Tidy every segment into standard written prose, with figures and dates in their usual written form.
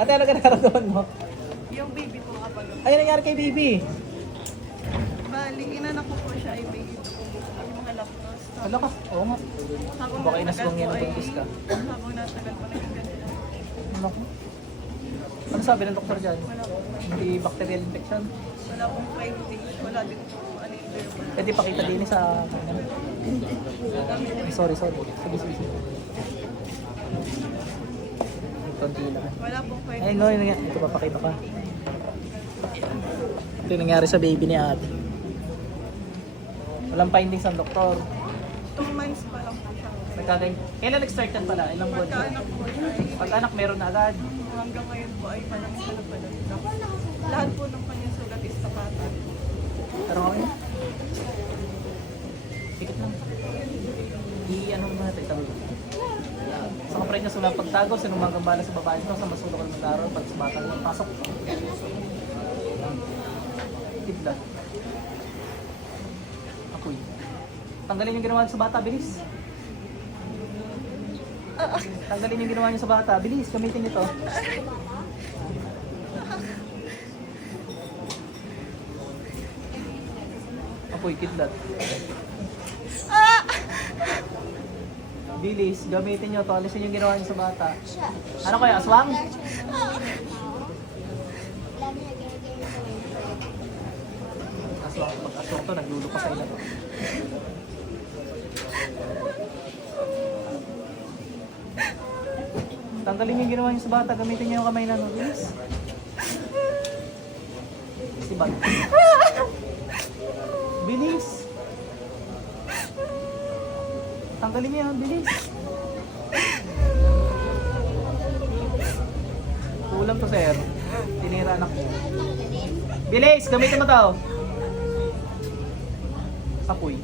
Ate, ano ka nararamdaman mo? Yung baby ko kapag Ay, nangyari kay baby? bali, inanak ko po siya ay may ito po yung mga lapnos. Wala ka. Oo nga. Habang Baka inaswang yan ang natagal po buntis ka. Habang natagal po naging ganito. Ano ko? Ano sabi ng doktor dyan? Wala po. Hindi bacterial infection? Wala pong finding. Wala din po ano yung verbal. Pwede pakita din sa... Ay, sorry. Sige. Konti lang. Wala pong Ay, finding. no, ito papakita ka. Ito yung nangyari sa baby ni ate. Walang findings ang doktor. 2 months pa lang po siya. Nagkagayin. Kailan nag-start yan pala? Ilang buwan? Pagkaanak po siya ay Pag-anak meron na agad. hanggang ngayon po ay parang siya na pala. Lahat po ng kanyang sugat is tapatan. Pero kami? Pikit lang. I-ano mo natin, itabi ko. Sa kapatid niya sulang pagtago, sinumang gambala sa babae ko, sa masulok ng laro, pag sa bata ng pasok. Tigla. Apoy. Tanggalin yung ginawa niyo sa bata, bilis. Tanggalin yung ginawa niyo sa bata, bilis, gamitin niyo to. Apoy, kidlat. Bilis, gamitin nyo to. Alisin yung ginawa nyo sa bata. Ano kaya, aswang? Aswang, pag aswang to, naglulupa sa ila to. Tanggalin yung ginawa nyo sa bata. Gamitin nyo yung kamay na, no? Bilis. Sibag. Bilis. Tanggalin niya, bilis. Kulang to, sir. Tinira anak niya. Bilis, gamitin mo to. Apoy.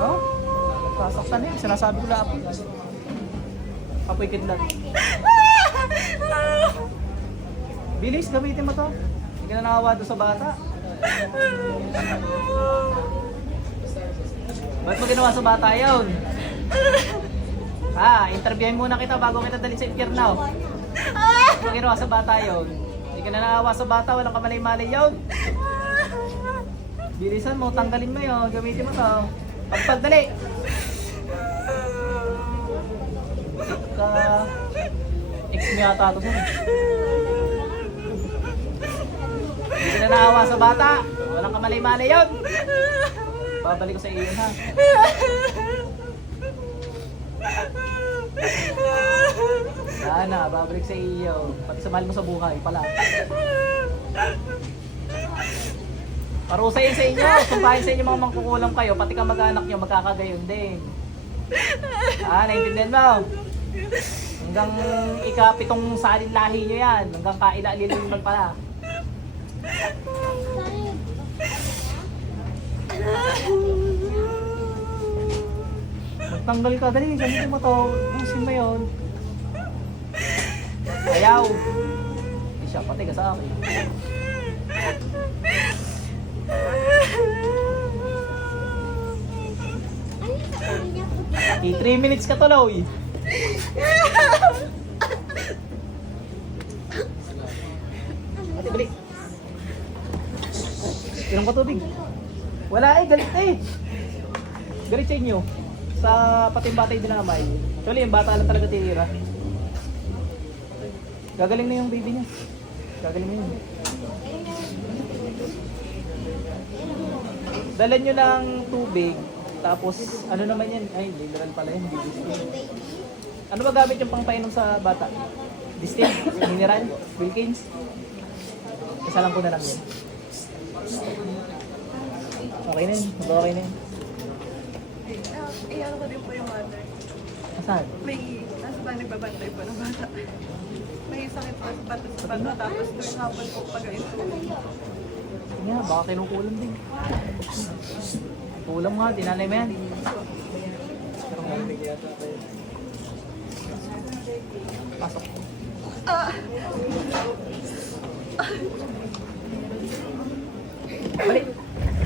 Oh? Sasaktan na yun. Sinasabi ko lang apoy. Apoy kidlat. Bilis, gamitin mo to. Hindi ka na nakawa doon sa bata. Ba't mo ginawa sa bata yun? Interviewin muna kita bago kita dalhin sa impyerno. Ba't mo ginawa sa bata yun? Hindi ka na nakawa sa bata, walang kamalay-malay yun. Bilisan mo, tanggalin mo yun, gamitin mo to. Pagdali! Ka... Ex mo yata ito sir. Hindi ka na nakawa sa bata, walang kamalay-malay yun. Babalik ko sa iyo ha. Sana, babalik sa iyo. Pati sa mahal mo sa buhay pala. Parusayin sa inyo. Sumpahin sa inyo mga mangkukulam kayo. Pati ka mag-anak nyo, magkakagayon din. Naintindihan mo? Hanggang ikapitong salin lahi nyo yan. Hanggang kaila-alilin lang pala. Magtanggal ka, dali, gamitin mo to. Busin mo yun. Ayaw. Hindi siya, pati ka sa akin. 3 minutes ka tuloy. Ate, balik. Ilang ka tubig? Wala galit Galit sa inyo. Sa pating bata yung dinamay. Actually, yung bata lang talaga tinira. Gagaling na yung baby niya. Gagaling na yun. Dalan nyo ng tubig. Tapos, ano naman yan? Ay, mineral pala yan. Ano ba gamit yung pangpainom sa bata? Distill? Mineral? Wilkins? Kasalan ko na lang yun. Okay na yun. Okay na yun. Ano ko din po yung mother. Saan? May, nasa ba nagbabantay po ng bata. May sakit pa sa bata, tapos tuwing hapon po pagayin po. Nga, baka kinukulam din. Kulam nga, tinanay mo yan. Pasok. Balik.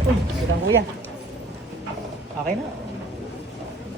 Uy, silang kuya. Okay na.